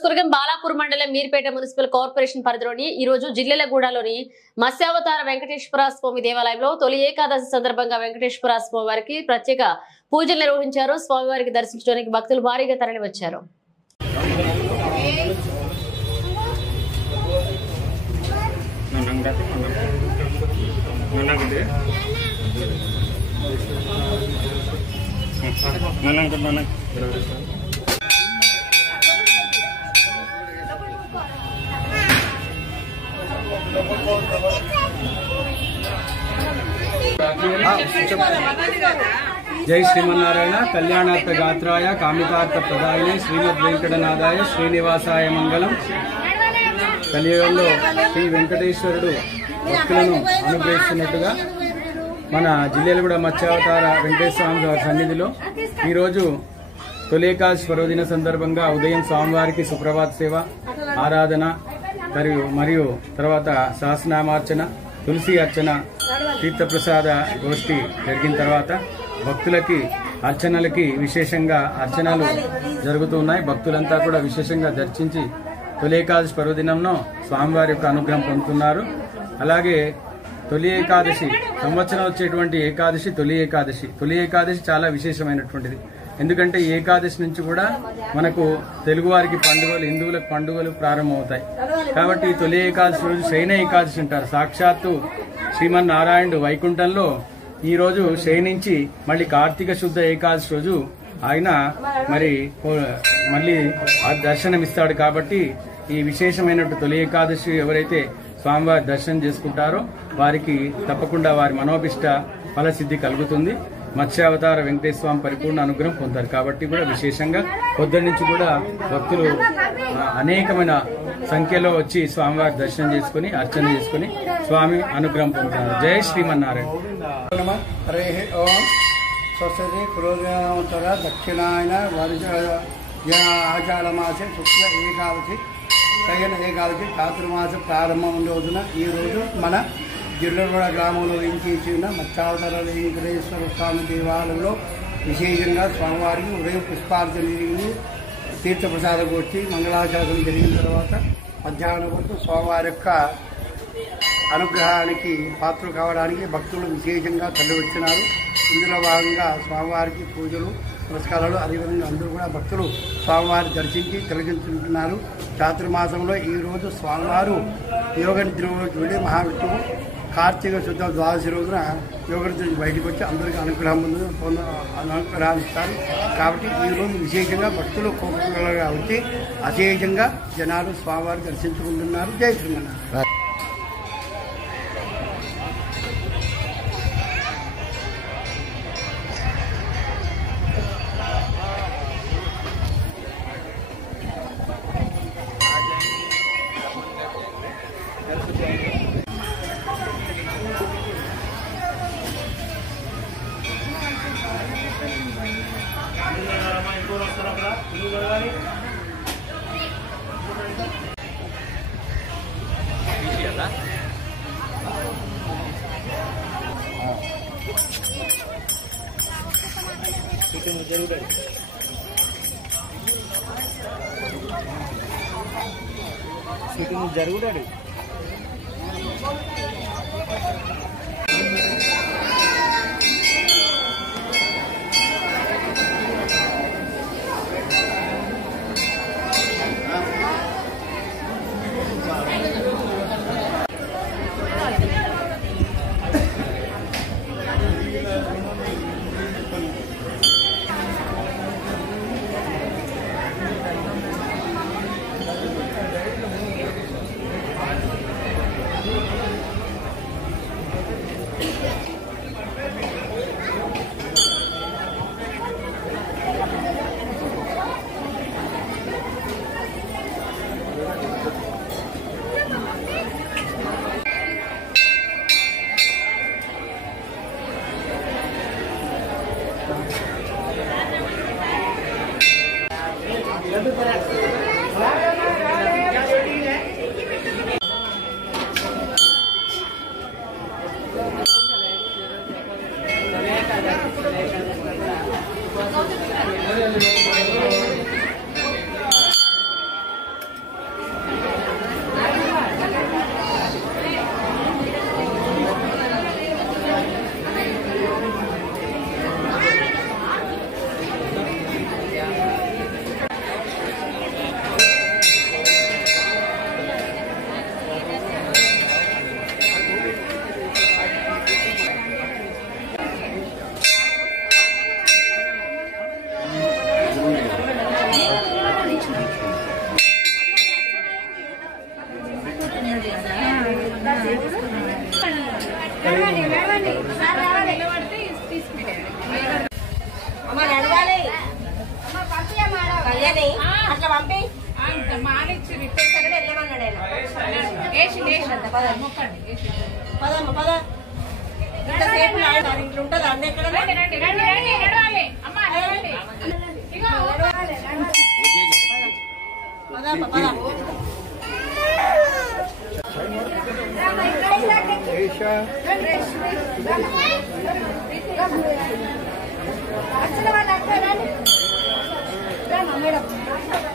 నియోజకవర్గం బాలాపూర్ మండలం Meerpet municipal corporation పరిధిలోని ఈ రోజు జిల్లెలగూడలోని మత్స్యావతార వెంకటేశ్వర స్వామి దేవాలయంలో తొలి ఏకాదశి సందర్భంగా వెంకటేశ్వర స్వామి వారికి ప్రత్యేక పూజలు నిర్వహించారు. స్వామివారికి దర్శించడానికి భక్తులు భారీగా తరలివచ్చారు. जय श्रीमन्नारायण कल्याणार्थ गात्राय कामितार्थ प्रदायिने श्रीमद् वेंकटनाथाय श्रीनिवासाय मंगलम। కలియుగంలో శ్రీ వెంకటేశ్వరుడు భక్తులను అనుగ్రహిస్తున్నట్టుగా మన జిల్లెలగూడ మత్స్యావతార వెంకటేశ్వర స్వామి వారి సన్నిధిలో ఈరోజు తొలి ఏకాదశి పర్వదిన సందర్భంగా ఉదయం స్వామివారికి సుప్రభాత సేవ, ఆరాధన మరియు తర్వాత సహస్రనామార్చన, తులసి అర్చన, తీర్థప్రసాద గోష్ఠి జరిగిన తర్వాత భక్తులకి అర్చనలకి విశేషంగా అర్చనలు జరుగుతున్నాయి. భక్తులంతా కూడా విశేషంగా దర్శించి తొలి ఏకాదశి పర్వదినంలో స్వామివారి యొక్క అనుగ్రహం పొందుతున్నారు. అలాగే తొలి ఏకాదశి సంవత్సరం వచ్చేటువంటి ఏకాదశి తొలి ఏకాదశి చాలా విశేషమైనటువంటిది. ఎందుకంటే ఏకాదశి నుంచి కూడా మనకు తెలుగువారికి పండుగలు, హిందువులకు పండుగలు ప్రారంభమవుతాయి. కాబట్టి తొలి ఏకాదశి రోజు శయన ఏకాదశి అంటారు. సాక్షాత్తు శ్రీమన్నారాయణుడు వైకుంఠంలో ఈ రోజు శయనించి మళ్ళీ కార్తీక శుద్ధ ఏకాదశి రోజు ఆయన మళ్ళీ దర్శనమిస్తాడు. కాబట్టి ఈ విశేషమైనటువంటి తొలి ఏకాదశి ఎవరైతే స్వామివారి దర్శనం చేసుకుంటారో వారికి తప్పకుండా వారి మనోభిష్ట ఫలసిద్ధి కలుగుతుంది. మత్స్యావతార వెంకటేశ్వర స్వామి పరిపూర్ణ అనుగ్రహం పొందారు. కాబట్టి కూడా విశేషంగా పొద్దున్న నుంచి కూడా భక్తులు అనేకమైన సంఖ్యలో వచ్చి స్వామివారి దర్శనం చేసుకుని అర్చన చేసుకుని స్వామి అనుగ్రహం పొందుతున్నారు. జై శ్రీమన్నారాయణ. హరే ఓం స్వస్తి పురోగమోత్తర దక్షిణాయన ఆషాఢమాసే శుక్ల ఏకాదశి శయన ఏకాదశి చాతుర్మాస ప్రారంభం రోజున ఈ రోజు మన జిల్లెలగూడ గ్రామంలో వేయించేసిన మత్స్యావతార వెంకటేశ్వర స్వామి దేవాలయంలో విశేషంగా స్వామివారికి ఉదయం పుష్పార్చన జరిగింది. తీర్థప్రసాద గోష్ఠి మంగళాశాసనం జరిగిన తర్వాత మధ్యాహ్నం వరకు స్వామివారి యొక్క అనుగ్రహానికి పాత్రలు కావడానికి భక్తులు విశేషంగా తరలివచ్చినారు. ఇందులో భాగంగా స్వామివారికి పూజలు, పురస్కారాలు, అదేవిధంగా అందరూ కూడా భక్తులు స్వామివారిని దర్శించి తిలకించుకుంటున్నారు. చాతుర్మాసంలో ఈరోజు స్వామివారు యోగనిద్రలోకి వెళ్ళి మహావిష్ణువు కార్తీక శుద్ధ ద్వాదశి రోజున యోగనిద్ర నుంచి బయటకు వచ్చి అందరికీ అనుగ్రహాన్ని ఇస్తారు. కాబట్టి ఈరోజు విశేషంగా భక్తులు కోపంగా వచ్చి అశేషంగా జనాలు స్వామివారిని దర్శించుకుంటున్నారు. జై శ్రీమన్నారాయణ. జరుగుతాడు. మేడం